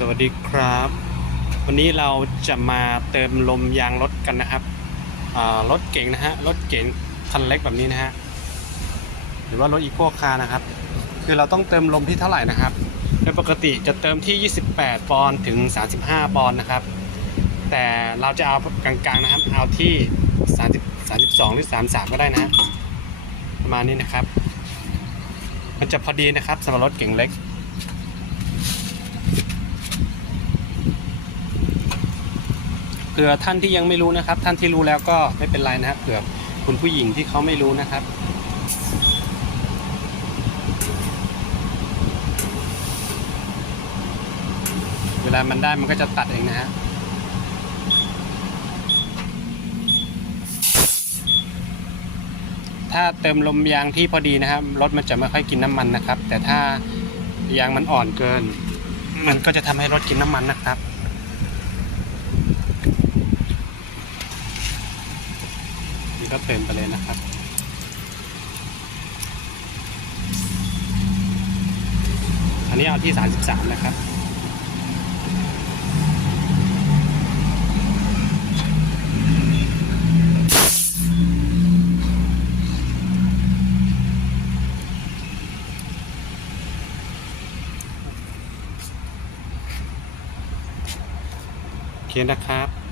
สวัสดีครับ วันนี้เราจะมาเติมลมยางรถกันนะครับรถเก๋งนะฮะรถเก๋งคันเล็กแบบนี้นะฮะหรือว่ารถอีโคคาร์นะครับ คือเราต้องเติมลมที่เท่าไหร่นะครับโดยปกติจะเติมที่ 28 ปอนด์ถึง 35 ปอนด์นะครับ แต่เราจะเอากลางๆนะครับ เอาที่ 30 32 หรือ 33 ก็ได้นะฮะประมาณนี้นะครับ มันจะพอดีนะครับสำหรับรถเก๋งเล็ก ผื่อท่านที่ยังไม่รู้นะครับ ท่านที่รู้แล้วก็ไม่เป็นไรนะครับเผื่อคุณผู้หญิงที่เขาไม่รู้นะครับ เวลามันได้มันก็จะตัดเองนะฮะถ้าเติมลมยางที่พอดีนะครับรถมันจะไม่ค่อยกินน้ำมันนะครับ แต่ถ้ายางมันอ่อนเกิน มันก็จะทำให้รถกินน้ำมันนะครับ นี่ก็เติมไปเลยนะครับอันนี้เอาที่ 33 นะครับโอเคนะครับ